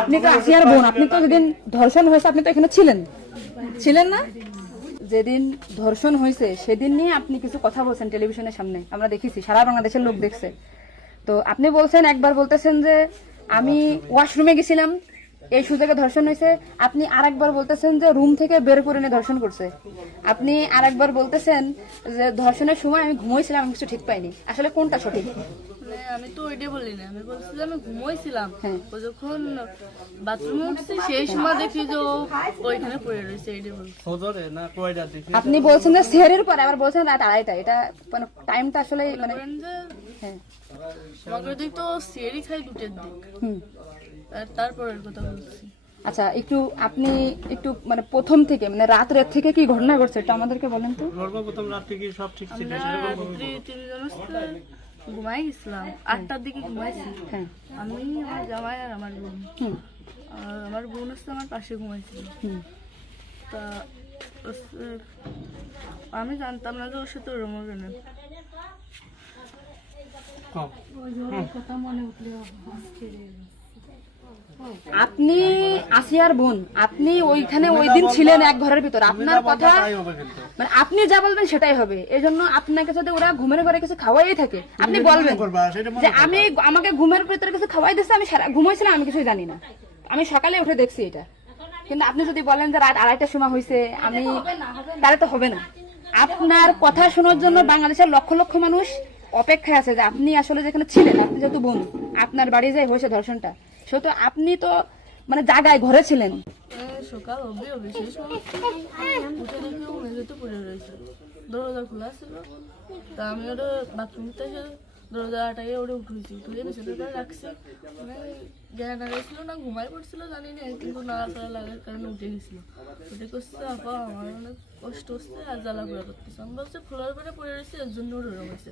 আপনি তো আসিয়ার বোন, আপনি তো যেদিন ধর্ষণ হয়েছে আপনি তো এখানে ছিলেন না? যেদিন ধর্ষণ হয়েছে সেদিন নিয়ে আপনি কিছু কথা বলছেন টেলিভিশনের সামনে, আমরা দেখেছি, সারা বাংলাদেশের লোক দেখছে। তো আপনি বলছেন, একবার বলতেছেন যে আমি ওয়াশরুমে গেছিলাম এই সুযোগে ধর্ষণ হয়েছে, আপনি আরেকবার বলতেছেন যে রুম থেকে বের করে নিয়ে ধর্ষণ করছে, আপনি আরেকবার বলতেছেন যে ধর্ষণের সময় আমি ঘুমোইছিলাম, আমি কিছু ঠিক পাইনি। আসলে কোনটা সঠিক? আমি তো ওইটাই বলি না, আমি বলছি যে আমি ঘুমোইছিলাম, ও যখন বাথরুমে উঠছি সেই সময় দেখি যে ওইখানে পড়ে রয়েছে, এইটাই বলছি। আপনি বলছেন যে সেহরির পরে, আবার বলছেন রাত 2:30টা, এটা মানে টাইমটা আসলে মানে হ্যাঁ আমাকে দিক তো সিয়ারি খাই 2টের দিক, তারপরের কথা বলছি। আচ্ছা, আপনি একটু মানে প্রথম থেকে মানে রাত থেকে কি ঘটনা ঘটছে এটা আমাদেরকে বলেন তো। প্রথম রাত থেকে সব ঠিক ছিল, ঘুমাই গেছিলাম 8টার দিকে ঘুমাইছি। আমি, আমার জামাই আর আমার বোন, আর আমার বোন হচ্ছে আমার পাশে ঘুমাইছিল। তা আমি জানতাম না যে ওর সাথে ওরম হবে না। আপনি আসিয়ার বোন, আপনি ওইখানে ওই দিন ছিলেন এক ঘরের ভিতর, আপনার কথা মানে আপনি যা বলবেন সেটাই হবে। এই জন্য আপনাকে যদি ওরা ঘুমের ঘরে কিছু খাওয়াই থাকে আপনি বলবেন যে আমাকে ঘুমের ভিতরে কিছু খাওয়াই দিচ্ছে, আমি ঘুমাইছিলাম, আমি কিছুই জানি না, আমি সকালে উঠে দেখছি এটা। কিন্তু আপনি যদি বলেন যে রাত 2:30টার সময় হয়েছে, আমি তাহলে তো হবে না। আপনার কথা শোনার জন্য বাংলাদেশের লক্ষ লক্ষ মানুষ অপেক্ষায় আছে যে আপনি আসলে যেখানে ছিলেন, আপনি যেহেতু বোন, আপনার বাড়ি যাই হয়েছে ধর্ষণটা, সেহেতু আপনি তো মানে জায়গায় ঘরে ছিলেন। সকাল অবধি সেই সময় উঠে দেখি ও মেঝেতে পড়ে রয়েছে, দরজা খোলা ছিল। তা আমি ওটা বাথরুম থেকে দরজা আটাকে ওটা উঠেছি, উঠে বিছানাটা রাখছি, মানে জ্ঞান হারাইছিল না ঘুমাই পড়ছিল জানি না, কিন্তু নাড়াচাড়া লাগার কারণে উঠে গেছিল। উঠে করছে আপা আমার অনেক কষ্ট হচ্ছে আর জ্বালা ঘোরা করতেছে, আমি বলছে ফ্লোর করে পড়ে রয়েছে এর জন্য ওর ওরম হয়েছে।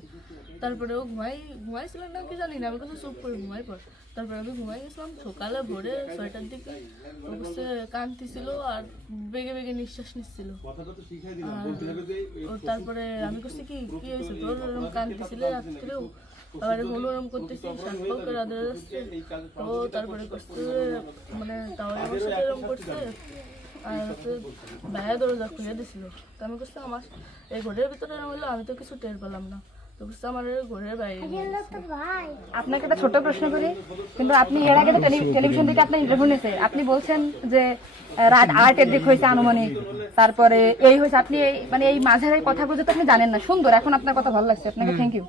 তারপরে ও ঘুমাইছিল না কি জানি না, আমি কিছু চুপ করে ঘুমাই পড়। তারপরে আমি ঘুমাই গেছিলাম, সকালে ভোরে 6টার দিকে ও করছে কাঁদতেছিল আর বেগে বেগে নিঃশ্বাস নিচ্ছিল। তারপরে আমি করছি কি হয়েছে তোর, ওরম কাঁদতেছিল রাত্রেও, আবার ওরম করতেছি, শাকপাও করে আদা যাচ্ছে। ও তারপরে করছে মানে তাও আমার সাথে এরকম করছে, আর হচ্ছে ভাইয়া দরজা খুলে দিছিল। তো আমি করছি আমার এই ঘরের ভিতরে হলো, আমি তো কিছু টের পেলাম না, তো করছে আমার ঘরের বাইরে। আপনাকে একটা ছোট প্রশ্ন করি, কিন্তু আপনি এর আগে তো টেলিভিশন থেকে আপনার ইন্টারভিউ নিয়েছে, আপনি বলছেন যে রাত 8টার দিক হয়েছে আনুমানিক, তারপরে এই হয়েছে, আপনি মানে এই মাঝের এই কথাগুলো তো আপনি জানেন না। সুন্দর, এখন আপনার কথা ভালো লাগছে, আপনাকে থ্যাংক ইউ।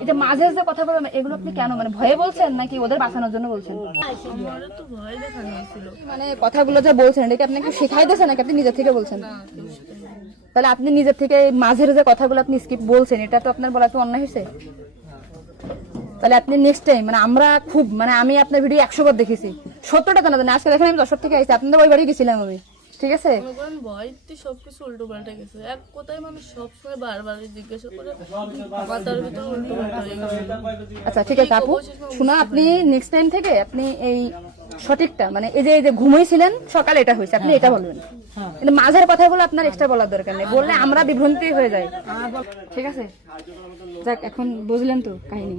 এই যে মাঝের যে কথা বলবেন এগুলো আপনি কেন, মানে ভয়ে বলছেন নাকি ওদের বাঁচানোর জন্য বলছেন? তো ভয় দেখানো হয়েছিল, মানে কথাগুলো যা বলছেন এটা কি আপনাকে শেখাই দিয়েছে নাকি আপনি নিজের থেকে বলছেন? তাহলে আপনি নিজের থেকে মাঝের যে কথাগুলো আপনি স্কিপ বলছেন, এটা তো আপনার বলা তো অন্যায় হয়েছে। তাহলে আপনি নেক্সট টাইম মানে আমরা খুব মানে আমি আপনার ভিডিও 100 বার দেখেছি, 70টা তো না, আজকে দেখেন আমি 10 থেকে আইছি, আপনাদের ওই বাড়ি গেছিলাম আমি, ঠিক আছে? ভয়তে সবকিছু উল্টো পাল্টে গেছে, এক কথায় মানুষ সবসময় বারবার জিজ্ঞাসা করে মাথার ভিতরে উল্টো পাল্টা হয়ে গেছে। আচ্ছা ঠিক আছে আপু, শোনা, আপনি নেক্সট টাইম থেকে আপনি এই সঠিকটা মানে এই যে ঘুমাইছিলেন সকালে এটা হয়েছে আপনি এটা বলবেন, কিন্তু মাঝের কথাগুলো আপনার এক্সট্রা বলার দরকার নেই, বললে আমরা বিভ্রান্তি হয়ে যাই, ঠিক আছে? যাক, এখন বুঝলেন তো কাহিনী।